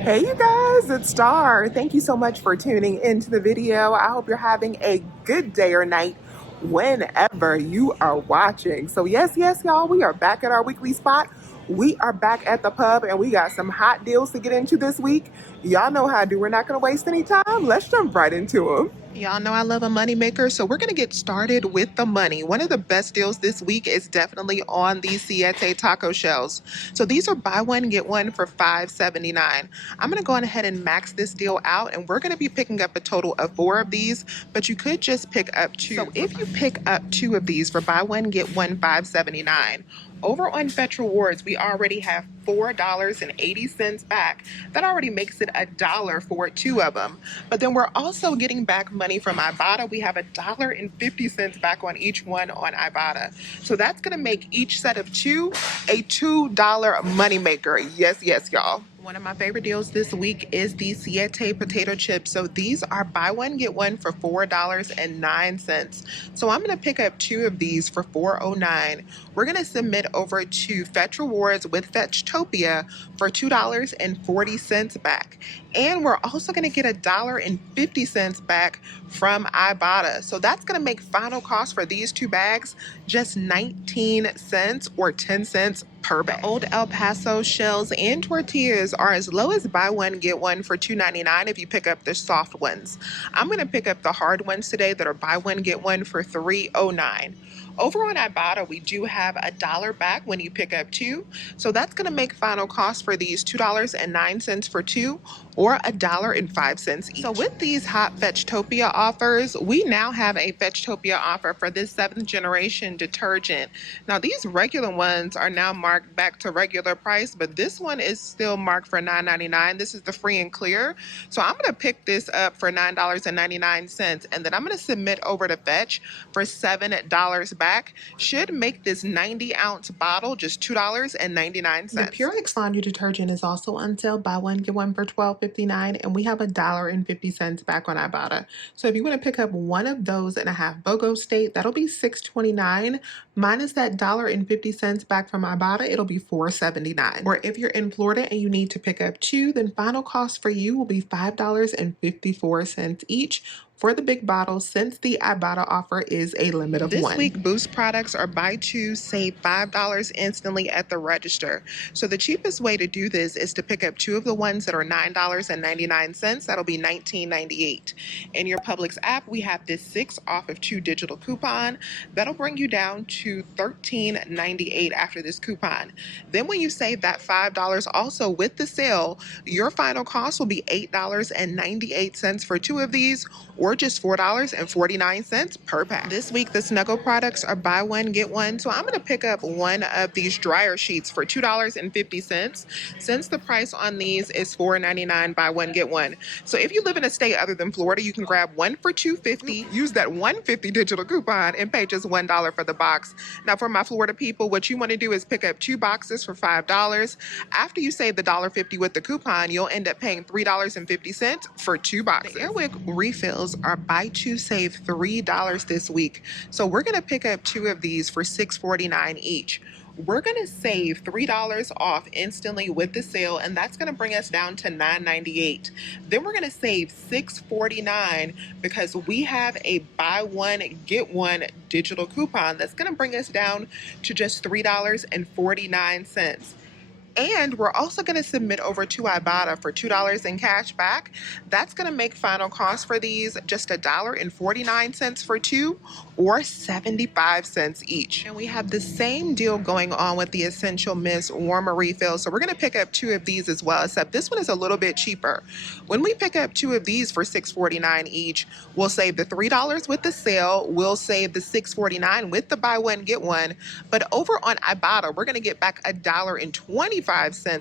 Hey you guys, it's Star. Thank you so much for tuning into the video. I hope you're having a good day or night whenever you are watching. So yes, y'all, we are back at our weekly spot. We are back at the pub and we got some hot deals to get into this week. Y'all know how I do. We're not going to waste any time. Let's jump right into them. Y'all know I love a money maker, so we're gonna get started with the money. One of the best deals this week is definitely on these Siete taco shells. So these are buy one get one for $5.79. I'm gonna go on ahead and max this deal out, and we're gonna be picking up a total of 4 of these, but you could just pick up 2. So if you pick up 2 of these for buy one get one $5.79. Over on Fetch Rewards, we already have $4.80 back. That already makes it $1 for 2 of them. But then we're also getting back money from Ibotta. We have $1.50 back on each one on Ibotta. So that's going to make each set of 2 a $2 moneymaker. Yes, y'all. One of my favorite deals this week is the Siete potato chips. So these are buy one get one for $4.09. So I'm going to pick up 2 of these for $4.09. We're going to submit over to Fetch Rewards with FETCHTOPIA for $2.40 back. And we're also going to get $1.50 back from Ibotta. So that's going to make final cost for these 2 bags just 19 cents or 10 cents per bag. The old El Paso shells and tortillas are as low as buy one get one for $2.99 if you pick up the soft ones. I'm going to pick up the hard ones today that are buy one get one for $3.09. Over on Ibotta, we do have $1 back when you pick up 2. So that's going to make final cost for these $2.09 for 2 or $1.05 each. So with these hot FETCHTOPIA offers, we now have a FETCHTOPIA offer for this 7th generation detergent. Now these regular ones are now marked back to regular price, but this one is still marked for $9.99. This is the free and clear. So I'm going to pick this up for $9.99 and then I'm going to submit over to Fetch for $7 back. Should make this 90-ounce bottle just $2.99. The Purex laundry detergent is also on sale. Buy one get one for $12.59, and we have $1.50 back on Ibotta. So if you want to pick up 1 of those in a half BOGO state, that'll be $6.29 minus that $1.50 back from Ibotta. It'll be $4.79. Or if you're in Florida and you need to pick up 2, then final cost for you will be $5.54 each for the big bottle, since the Ibotta offer is a limit of 1. This week, Boost products are buy 2, save $5 instantly at the register. So the cheapest way to do this is to pick up 2 of the ones that are $9.99. That'll be $19.98. In your Publix app, we have this 6 off of 2 digital coupon. That'll bring you down to $13.98 after this coupon. Then when you save that $5 also with the sale, your final cost will be $8.98 for 2 of these, or just $4.49 per pack. This week, the Snuggle products are buy one, get one. So I'm going to pick up 1 of these dryer sheets for $2.50. Since the price on these is $4.99, buy one, get one. So if you live in a state other than Florida, you can grab 1 for $2.50, use that $1.50 digital coupon, and pay just $1 for the box. Now, for my Florida people, what you want to do is pick up 2 boxes for $5. After you save the $1.50 with the coupon, you'll end up paying $3.50 for 2 boxes. The Airwick refills are buy 2, save $3 this week. So we're going to pick up 2 of these for $6.49 each. We're going to save $3 off instantly with the sale, and that's going to bring us down to $9.98. Then we're going to save $6.49 because we have a buy one, get one digital coupon that's going to bring us down to just $3.49. And we're also going to submit over to Ibotta for $2 in cash back. That's going to make final cost for these just $1.49 for 2 or 75 cents each. And we have the same deal going on with the Essential Mist warmer refill. So we're going to pick up 2 of these as well, except this one is a little bit cheaper. When we pick up 2 of these for $6.49 each, we'll save the $3 with the sale. We'll save the $6.49 with the buy one, get one. But over on Ibotta, we're going to get back $1.25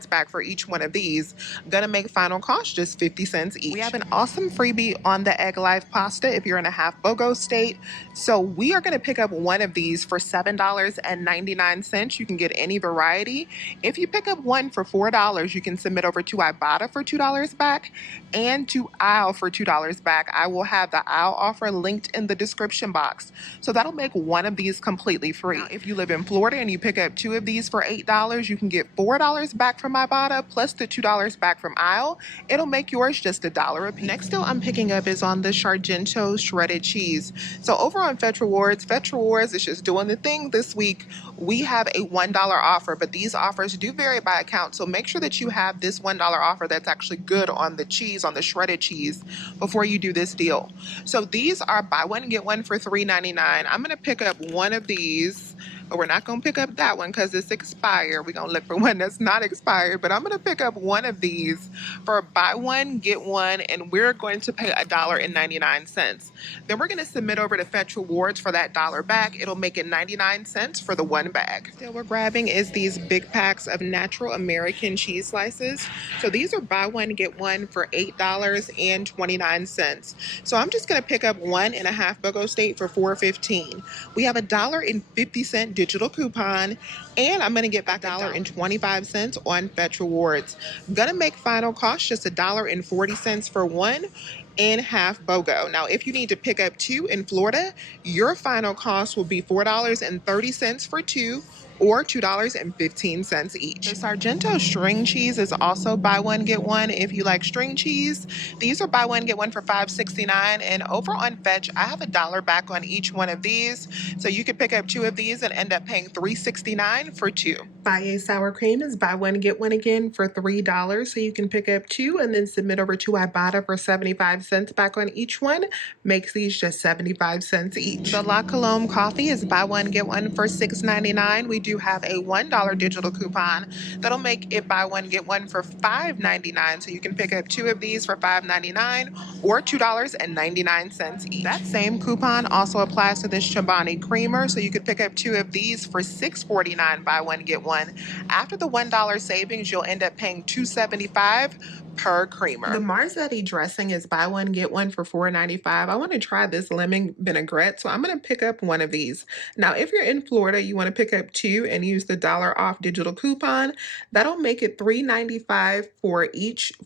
back for each one of these. Gonna make final cost just 50 cents each. We have an awesome freebie on the Egglife pasta if you're in a half BOGO state. So we are gonna pick up 1 of these for $7.99. You can get any variety. If you pick up 1 for $4, you can submit over to Ibotta for $2 back and to Aisle for $2 back. I will have the Aisle offer linked in the description box. So that'll make 1 of these completely free. Now, if you live in Florida and you pick up 2 of these for $8, you can get $4 $2 back from Ibotta plus the $2 back from Aisle, it'll make yours just $1 a piece. Next deal I'm picking up is on the Sargento shredded cheese. So over on Fetch Rewards is just doing the thing this week. We have a $1 offer, but these offers do vary by account. So make sure that you have this $1 offer that's actually good on the cheese, on the shredded cheese, before you do this deal. So these are buy one, get one for $3.99. I'm going to pick up one of these. But we're not going to pick up that one because it's expired. We're going to look for one that's not expired. But I'm going to pick up one of these for buy one, get one, and we're going to pay $1.99. Then we're going to submit over to Fetch Rewards for that dollar back. It'll make it 99 cents for the one bag. Still we're grabbing is these big packs of natural American cheese slices. So these are buy one, get one for $8.29. So I'm just going to pick up 1.5 BOGO state for $4.15. We have $1.50 digital coupon, and I'm going to get back $1.25 on Fetch Rewards. I'm going to make final cost just $1.40 for 1.5 BOGO. Now, if you need to pick up 2 in Florida, your final cost will be $4.30 for 2, or $2.15 each. The Sargento string cheese is also buy one, get one if you like string cheese. These are buy one, get one for $5.69. And over on Fetch, I have $1 back on each one of these. So you could pick up 2 of these and end up paying $3.69 for 2. Fage sour cream is buy one, get one again for $3. So you can pick up 2 and then submit over to Ibotta for 75 cents back on each one. Makes these just 75 cents each. The La Colombe coffee is buy one, get one for $6.99. We do have a $1 digital coupon that'll make it buy one, get one for $5.99. So you can pick up 2 of these for $5.99 or $2.99 each. That same coupon also applies to this Chobani creamer. So you could pick up 2 of these for $6.49 buy one, get one. After the $1 savings, you'll end up paying $2.75 per creamer. The Marzetti dressing is buy one, get one for $4.95. I want to try this lemon vinaigrette, so I'm going to pick up one of these. Now, if you're in Florida, you want to pick up 2 and use the $1 off digital coupon. That'll make it $3.95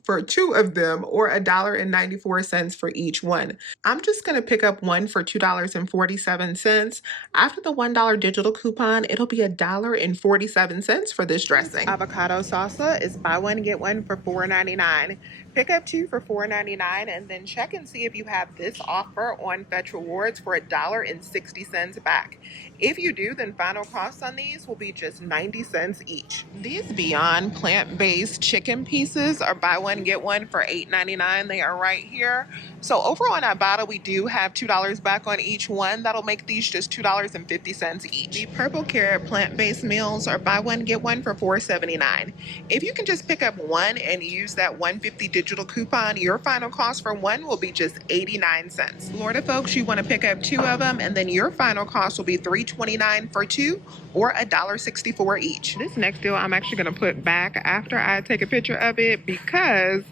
for 2 of them, or $1.94 for each one. I'm just going to pick up one for $2.47. After the $1 digital coupon, it'll be $1.47 for this dressing. Avocado salsa is buy one, get one for $4.99. Pick up 2 for $4.99 and then check and see if you have this offer on Fetch Rewards for $1.60 back. If you do, then final costs on these will be just 90 cents each. These Beyond plant-based chicken pieces are buy one, get one for $8.99. They are right here. So over on Ibotta, we do have $2 back on each one. That'll make these just $2.50 each. The Purple Carrot plant-based meals are buy one, get one for $4.79. If you can just pick up one and use that $1.50 digital coupon, your final cost for one will be just 89 cents. Florida folks, you want to pick up 2 of them, and then your final cost will be $3.29 for 2, or $1.64 each. This next deal I'm actually going to put back after I take a picture of it, because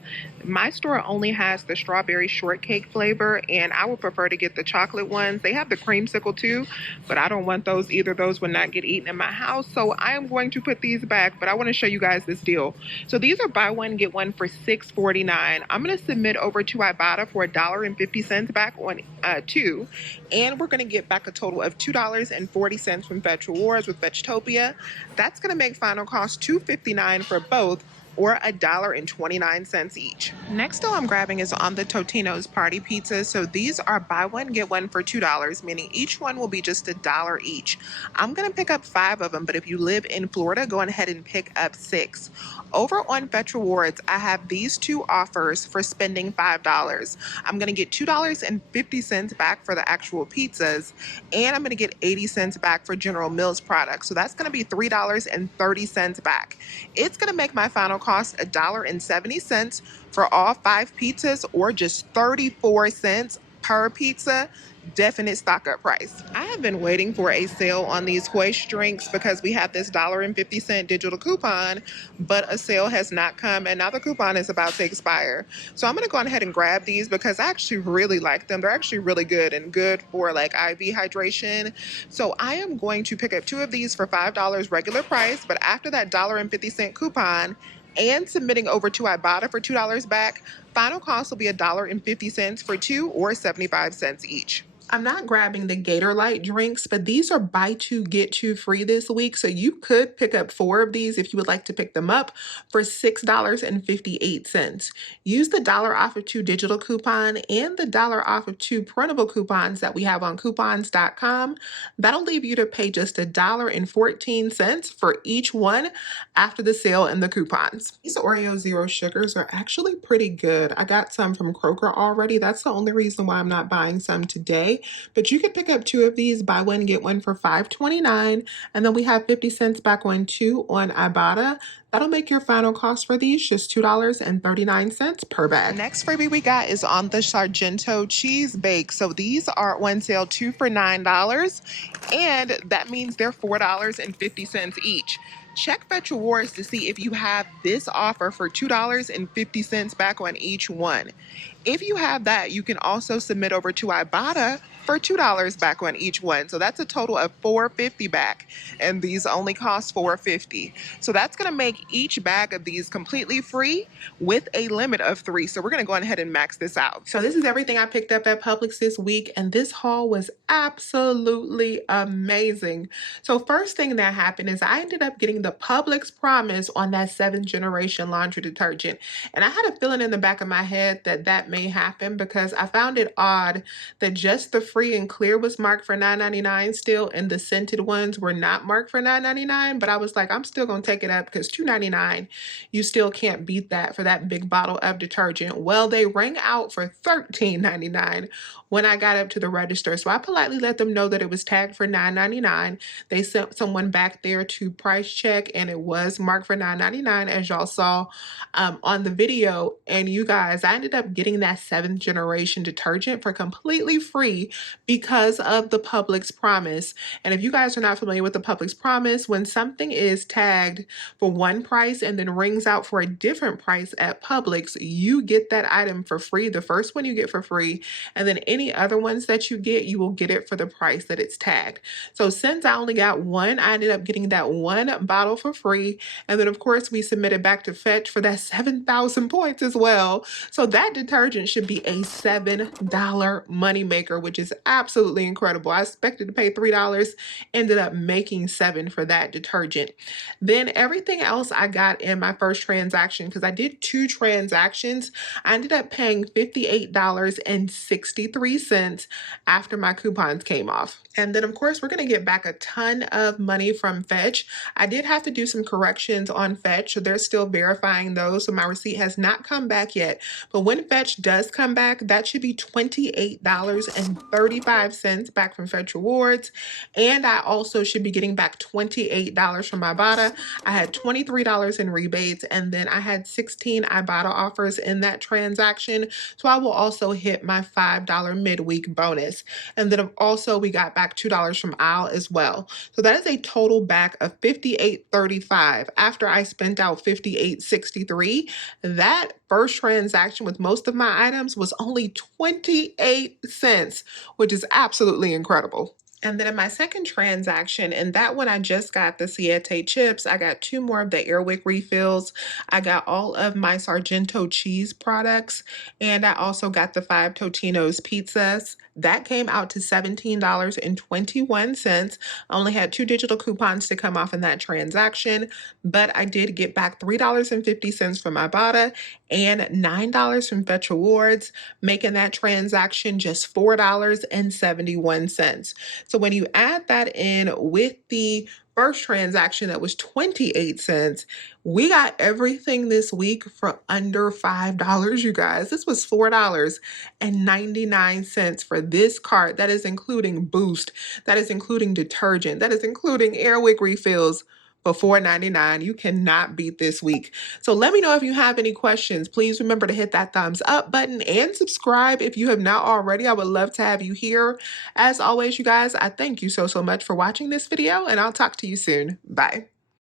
my store only has the strawberry shortcake flavor, and I would prefer to get the chocolate ones. They have the creamsicle too, but I don't want those either. Those would not get eaten in my house, so I am going to put these back, but I want to show you guys this deal. So these are buy one, get one for $6.49. I'm going to submit over to Ibotta for $1.50 back on 2, and we're going to get back a total of $2.40 from Fetch Rewards with FETCHTOPIA. That's going to make final cost $2.59 for both, or $1.29 each. Next deal I'm grabbing is on the Totino's Party Pizza. So these are buy one, get one for $2, meaning each one will be just $1 each. I'm gonna pick up 5 of them, but if you live in Florida, go ahead and pick up 6. Over on Fetch Rewards, I have these 2 offers for spending $5. I'm gonna get $2.50 back for the actual pizzas, and I'm gonna get 80 cents back for General Mills products. So that's gonna be $3.30 back. It's gonna make my final cost $1.70 for all 5 pizzas, or just 34 cents per pizza. Definite stock up price. I have been waiting for a sale on these hoist drinks because we have this $1.50 digital coupon, but a sale has not come, and now the coupon is about to expire. So I'm going to go ahead and grab these because I actually really like them. They're actually really good, and good for like IV hydration. So I am going to pick up 2 of these for $5 regular price, but after that $1.50 coupon and submitting over to Ibotta for $2 back, final cost will be $1.50 for 2, or 75 cents each. I'm not grabbing the Gator Light drinks, but these are buy two, get two free this week. So you could pick up 4 of these if you would like to pick them up for $6.58. Use the dollar off of 2 digital coupon and the dollar off of 2 printable coupons that we have on coupons.com. That'll leave you to pay just $1.14 for each one after the sale and the coupons. These Oreo Zero Sugars are actually pretty good. I got some from Kroger already. That's the only reason why I'm not buying some today. But you could pick up 2 of these, buy one, get one for $5.29. And then we have 50 cents back on 2 on Ibotta. That'll make your final cost for these just $2.39 per bag. Next freebie we got is on the Sargento cheese bake. So these are on sale 2 for $9, and that means they're $4.50 each. Check Fetch Rewards to see if you have this offer for $2.50 back on each one. If you have that, you can also submit over to Ibotta for $2 back on each one. So that's a total of $4.50 back, and these only cost $4.50. So that's going to make each bag of these completely free with a limit of 3. So we're going to go ahead and max this out. So this is everything I picked up at Publix this week, and this haul was absolutely amazing. So first thing that happened is I ended up getting the Publix Promise on that 7th generation laundry detergent, and I had a feeling in the back of my head that that may happen because I found it odd that just the free and clear was marked for $9.99 still, and the scented ones were not marked for $9.99. But I was like, I'm still gonna take it up because $2.99, you still can't beat that for that big bottle of detergent. Well, they rang out for $13.99 when I got up to the register, so I politely let them know that it was tagged for $9.99. They sent someone back there to price check, and it was marked for $9.99, as y'all saw on the video. And you guys, I ended up getting that 7th generation detergent for completely free because of the Publix Promise. And if you guys are not familiar with the Publix Promise, when something is tagged for one price and then rings out for a different price at Publix, you get that item for free. The first one you get for free, and then any other ones that you get, you will get it for the price that it's tagged. So since I only got one, I ended up getting that one bottle for free. And then of course we submitted back to Fetch for that 7,000 points as well. So that detergent should be a $7 moneymaker, which is absolutely incredible. I expected to pay $3, ended up making $7 for that detergent. Then everything else I got in my first transaction, because I did 2 transactions, I ended up paying $58.63 after my coupons came off. And then of course we're going to get back a ton of money from Fetch. I did have to do some corrections on Fetch, so they're still verifying those, so my receipt has not come back yet. But when Fetch does come back, that should be $28.35 back from Fetch Rewards. And I also should be getting back $28 from Ibotta. I had $23 in rebates, and then I had 16 Ibotta offers in that transaction. So I will also hit my $5 midweek bonus. And then also we got back $2 from Aisle as well. So that is a total back of $58.35 after I spent out $58.63. That first transaction with most of my items was only 28 cents, which is absolutely incredible. And then in my second transaction, and that one I just got the Siete chips, I got 2 more of the Airwick refills. I got all of my Sargento cheese products, and I also got the 5 Totino's pizzas. That came out to $17.21. I only had 2 digital coupons to come off in that transaction, but I did get back $3.50 from Ibotta and $9 from Fetch Rewards, making that transaction just $4.71. So when you add that in with the first transaction that was 28 cents, we got everything this week for under $5, you guys. This was $4.99 for this cart. That is including Boost, that is including detergent, that is including Airwick refills. For $4.99, you cannot beat this week. So let me know if you have any questions. Please remember to hit that thumbs up button and subscribe if you have not already. I would love to have you here. As always, you guys, I thank you so much for watching this video, and I'll talk to you soon. Bye.